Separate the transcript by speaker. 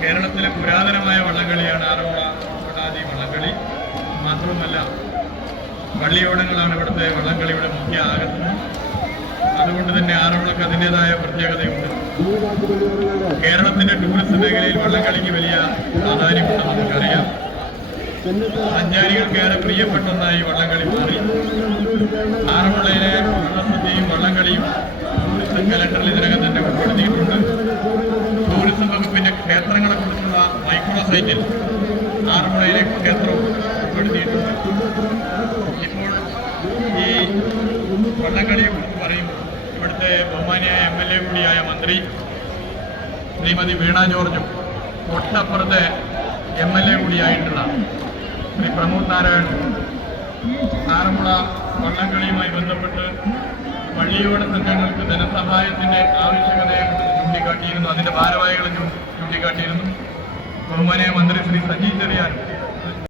Speaker 1: കേരളത്തിലെ പുരാതനമായ വള്ളംകളിയാണ് ആറന്മുള കൊടാതി വള്ളംകളി. മാത്രവുമല്ല പള്ളിയോടങ്ങളാണ് ഇവിടുത്തെ വള്ളംകളിയുടെ മുഖ്യ ആകർഷണം. അതുകൊണ്ട് തന്നെ ആറന്മുളക്ക് അതിന്റെതായ പ്രത്യേകതയുണ്ട്. കേരളത്തിന്റെ ടൂറിസ്റ്റ് മേഖലയിൽ വള്ളംകളിക്ക് വലിയ പ്രാധാന്യമുണ്ടെന്ന് നമുക്കറിയാം സഞ്ചാരികൾക്ക് ഏറെ പ്രിയപ്പെട്ട ഒന്നായി വള്ളംകളി മാറി. ആറന്മുളയിലെ വള്ളസദ്യയും വള്ളംകളിയും ടൂറിസം കലണ്ടറിൽ ഇതിനകം തന്നെ ഉൾപ്പെടുത്തിയിട്ടുണ്ട്. ടൂറിസം വകുപ്പിന്റെ ക്ഷേത്രങ്ങളെ കുറിച്ചുള്ള മൈക്രോ സൈറ്റിൽ ആറന്മുളയിലെ ക്ഷേത്രവും ഉൾപ്പെടുത്തിയിട്ടുണ്ട്. ഇപ്പോൾ ഈ വള്ളംകളിയെ കുറിച്ച് പറയുമ്പോൾ ഇവിടുത്തെ ബഹുമാനിയായ എം എൽ എ കൂടിയായ മന്ത്രി ശ്രീമതി വീണ ജോർജും തൊട്ടപ്പുറത്തെ എം എൽ എ കൂടിയായിട്ടുള്ള പ്രമോദ് നാരായണൻ ആറന്മുള വള്ളംകളിയുമായി ബന്ധപ്പെട്ട് പള്ളിയോട് സംഘങ്ങൾക്ക് ധനസഹായത്തിന്റെ ആവശ്യകതയെ ചൂണ്ടിക്കാട്ടിയിരുന്നു. അതിന്റെ ഭാരവാഹികളെ ചൂണ്ടിക്കാട്ടിയിരുന്നു. ബഹുമാനിയ മന്ത്രി ശ്രീ സജി ചെറിയാൻ